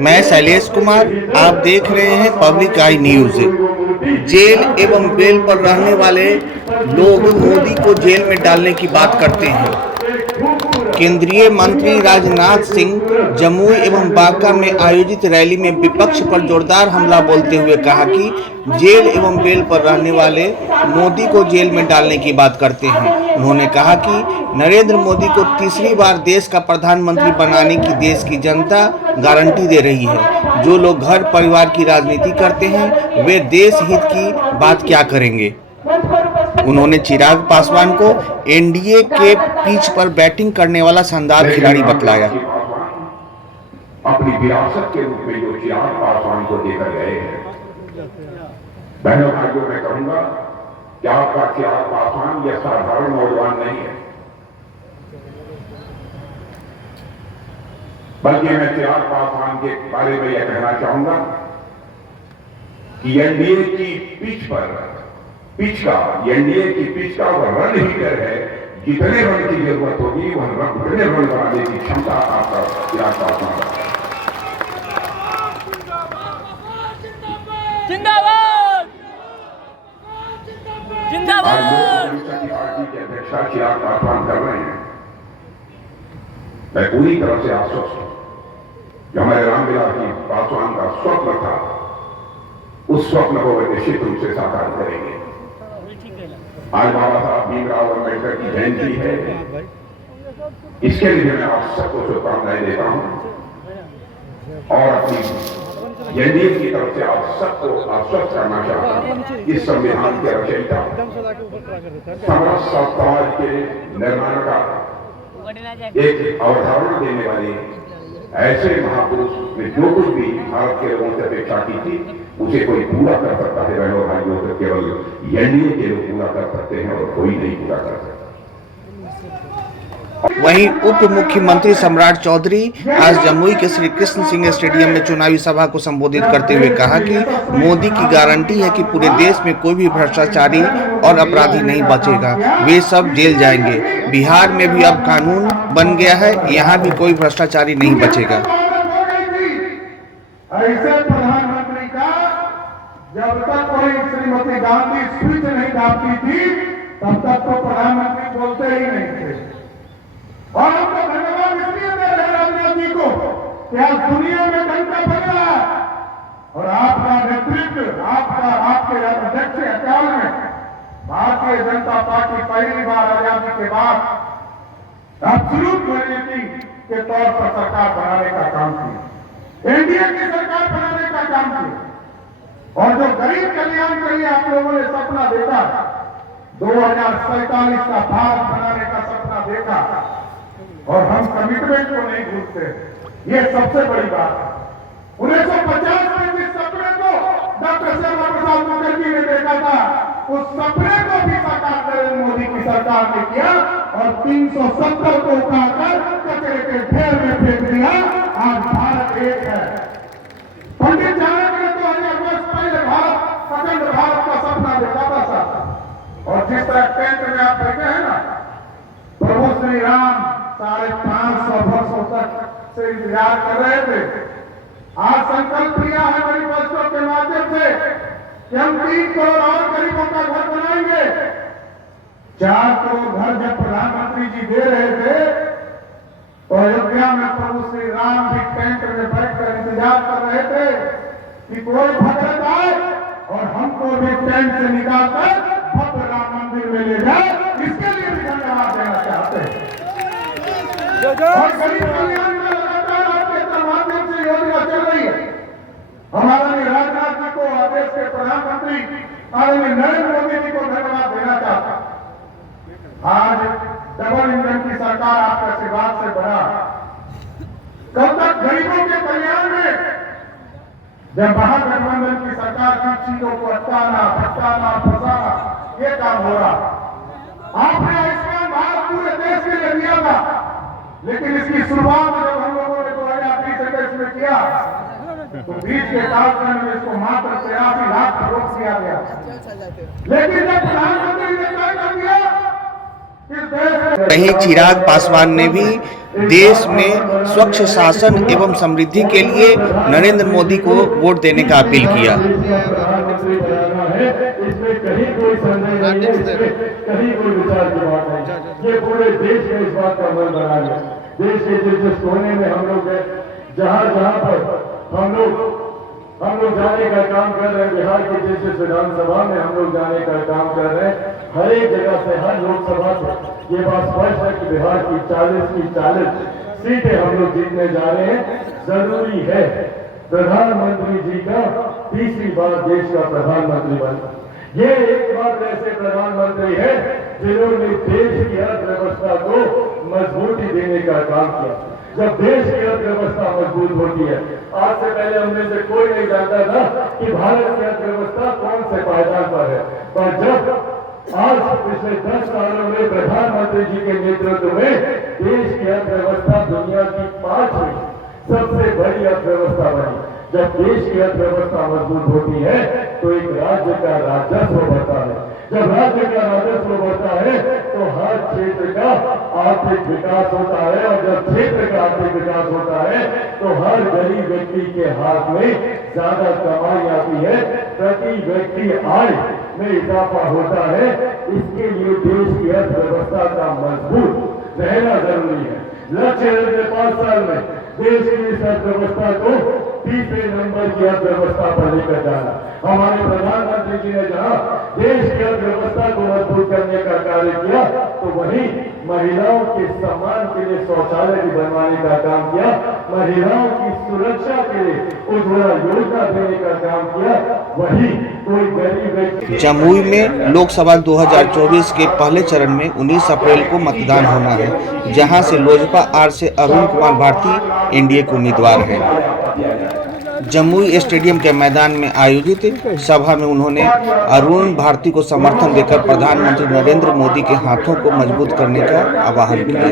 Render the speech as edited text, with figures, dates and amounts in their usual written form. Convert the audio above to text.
मैं शैलेश कुमार, आप देख रहे हैं पब्लिक आई न्यूज़। जेल एवं बेल पर रहने वाले लोग मोदी को जेल में डालने की बात करते हैं। केंद्रीय मंत्री राजनाथ सिंह जमुई एवं बांका में आयोजित रैली में विपक्ष पर जोरदार हमला बोलते हुए कहा कि जेल एवं बेल पर रहने वाले मोदी को जेल में डालने की बात करते हैं। उन्होंने कहा कि नरेंद्र मोदी को तीसरी बार देश का प्रधानमंत्री बनाने की देश की जनता गारंटी दे रही है। जो लोग घर परिवार की राजनीति करते हैं वे देश हित की बात क्या करेंगे। उन्होंने चिराग पासवान को एनडीए के पिच पर बैटिंग करने वाला शानदार खिलाड़ी बतलाया। अपनी विरासत के रूप में जो चिराग पासवान को देकर गए हैं, बहनों भाइयों मैं कहूंगा कि आपका चिराग पासवान यह साधारण नौजवान नहीं है, बल्कि मैं चिराग पासवान के बारे में यह कहना चाहूंगा कि एनडीए की पिच का वह रन हीटर है। जितने रन की जरूरत होगी वह उतने रन बनाने की क्षमता आपका चिराग पासवान है। जिंदाबाद जिंदाबाद। पार्टी के अध्यक्षा चिराग पासवान कर रहे हैं। मैं पूरी तरह से आश्वस्त हूं जो हमारे रामविलास जी पासवान का स्वप्न था, उस स्वप्न को वे निश्चित रूप से साकार करेंगे। आज बाबा साहब भीमराव अम्बेडकर की जयंती है, इसके लिए मैं आप सबको शुभकामनाएं देता हूं और अपनी एनडीए की तरफ से आप सबको आश्वस्त करना चाहता हूं। इस संविधान के रचयिता, समस्त समाज के निर्माण का एक अवधारणा देने वाले ऐसे महापुरुष ने जो कुछ भी भारत के लोगों से अपेक्षा की थी उसे कोई पूरा कर सकता है। बहनों भाइयों तो केवल एनडीए के लोग पूरा कर सकते हैं और कोई नहीं पूरा कर सकता। वहीं उप मुख्यमंत्री सम्राट चौधरी आज जमुई के श्री कृष्ण सिंह स्टेडियम में चुनावी सभा को संबोधित करते हुए कहा कि मोदी की गारंटी है कि पूरे देश में कोई भी भ्रष्टाचारी और अपराधी नहीं बचेगा, वे सब जेल जाएंगे। बिहार में भी अब कानून बन गया है, यहाँ भी कोई भ्रष्टाचारी नहीं बचेगा। ऐसे प्रधानमंत्री का जब तक कोई श्रीमती गांधी स्पीच नहीं दाबती थी तब तक तो प्रधानमंत्री बोलते ही नहीं थे। और हम तो धन्यवाद इसलिए दे रहे राजनाथ जी को कि आज दुनिया में डंका बज रहा है और आपका नेतृत्व, आपके अध्यक्ष के ख्याल में भारतीय जनता पार्टी पहली बार आजादी के बाद एब्सोल्यूट मेजॉरिटी के तौर पर सरकार बनाने का काम किया, एनडीए की सरकार बनाने का काम किया। और जो गरीब कल्याण के लिए आप लोगों ने सपना देखा, 2047 का भारत बनाने का सपना देखा और हम कमिटमेंट को नहीं भूलते, ये सबसे बड़ी बात है। 1950 में जिस सपने को डॉक्टर श्यामा प्रसाद मुखर्जी ने देखा था, उस सपने को भी साकार नरेंद्र मोदी की सरकार ने किया और 370 को उठाकर कचरे के ढेर में फेंक दिया। आज भारत एक है। पंडित चाणक्य ने तो 1000 वर्ष पहले भारत अखंड भारत का सपना देखा था साहब। और जिस तरह टेंट में आप बैठे हैं ना, प्रभु श्री राम 550 वर्षों तक से इंतजार कर रहे थे। आज संकल्प लिया है मैनिफेस्टो के माध्यम से कि हम 3 करोड़ और गरीबों का घर बनाएंगे। 4 करोड़ घर जब प्रधानमंत्री जी दे रहे थे तो अयोध्या में प्रभु श्री राम भी टेंट में बैठकर इंतजार कर रहे थे कि कोई भगत आए और हमको भी टेंट से निकालकर भव्य राम मंदिर में ले जाए। इसके लिए भी धन्यवाद देना चाहते हैं। और गरीब कल्याण में लगातार आपके माध्यम से योजना चल रही है। हमारा राजनाथ जी को, देश के प्रधानमंत्री आदरणीय नरेंद्र मोदी जी को धन्यवाद देना चाहता हूं। आज डबल इंजन की सरकार आपके आशीर्वाद से बना। कब तक गरीबों के कल्याण में जब महागठबंधन की सरकार की चीजों को अटकाना, भटकाना, फंसाना, ये काम हो रहा। आपने आयुष्मान भारत पूरे देश के लिए दिया था, लेकिन इसकी शुरुआत जब हम लोगों ने 2020 में किया तो बीच के कालखंड में इसको मात्र 83 लाख पर रोक दिया गया। लेकिन जब प्रधानमंत्री ने तय कर दिया वहीं चिराग पासवान ने भी देश में स्वच्छ शासन एवं समृद्धि के लिए नरेंद्र मोदी को वोट देने का अपील किया। इसमें कहीं कोई संदेह नहीं है, इसमें कहीं कोई विचार की बात नहीं। ये पूरे देश में इस बात का अमल बना है। देश के जिस कोने में हम लोग हैं, जहाँ जहाँ पर हम लोग जाने का काम कर रहे हैं, बिहार के जिस विधानसभा में हम लोग जाने का काम कर रहे हैं, हर एक जगह से, हर लोकसभा से ये बात स्पष्ट है कि बिहार की 40 सीटें हम लोग जीतने जा रहे हैं। जरूरी है प्रधानमंत्री जी का तीसरी बार देश का प्रधानमंत्री बने। ये एक बार ऐसे प्रधानमंत्री है जिन्होंने देश की अर्थव्यवस्था को मजबूती देने का काम किया। जब देश की अर्थव्यवस्था मजबूत होती है, आज से पहले हमने से कोई नहीं जानता था कि भारत की अर्थव्यवस्था कौन से पायदान पर है, पर जब आज पिछले 10 सालों में प्रधानमंत्री जी के नेतृत्व में देश की अर्थव्यवस्था दुनिया की 5वीं सबसे बड़ी अर्थव्यवस्था बनी। जब देश की अर्थव्यवस्था मजबूत होती है तो एक राज्य का राजस्व बढ़ता है। जब राज्य का राजस्व बढ़ता है तो हर क्षेत्र का आर्थिक विकास होता है, और जब क्षेत्र का आर्थिक विकास होता है तो हर गरीब व्यक्ति के हाथ में ज्यादा कमाई आती है, प्रति व्यक्ति आय में इजाफा होता है। इसके लिए देश की अर्थव्यवस्था का मजबूत रहना जरूरी है। लक्ष्य है कि 5 साल में देश की इस अर्थव्यवस्था को तीसरे नंबर की अर्थव्यवस्था पर लेकर जाना। हमारे प्रधानमंत्री जी ने जहां देश की अर्थव्यवस्था को मजबूत करने का कार्य किया, तो वहीं महिलाओं के सम्मान के लिए शौचालय भी बनवाने का काम किया, महिलाओं की सुरक्षा के लिए उज्ज्वला योजना देने का काम किया। वहीं कोई गरीब व्यक्ति जमुई में लोकसभा 2024 के पहले चरण में 19 अप्रैल को मतदान होना है, जहां से लोजपा आर से अरुण कुमार भारती एनडीए के उम्मीदवार हैं। जमुई स्टेडियम के मैदान में आयोजित सभा में उन्होंने अरुण भारती को समर्थन देकर प्रधानमंत्री नरेंद्र मोदी के हाथों को मजबूत करने का आह्वान किया।